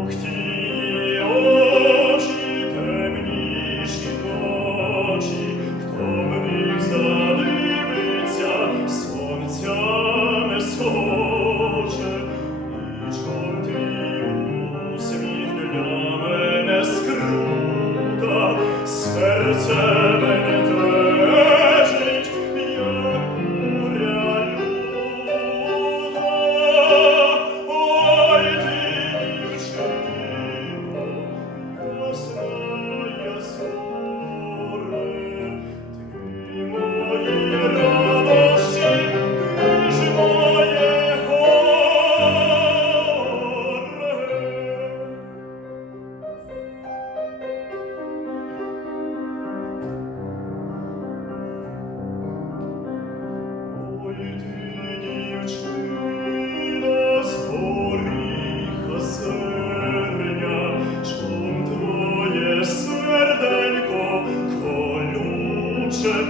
Ух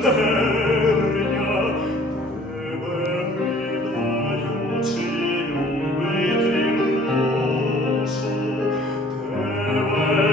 Тебе любити, тебе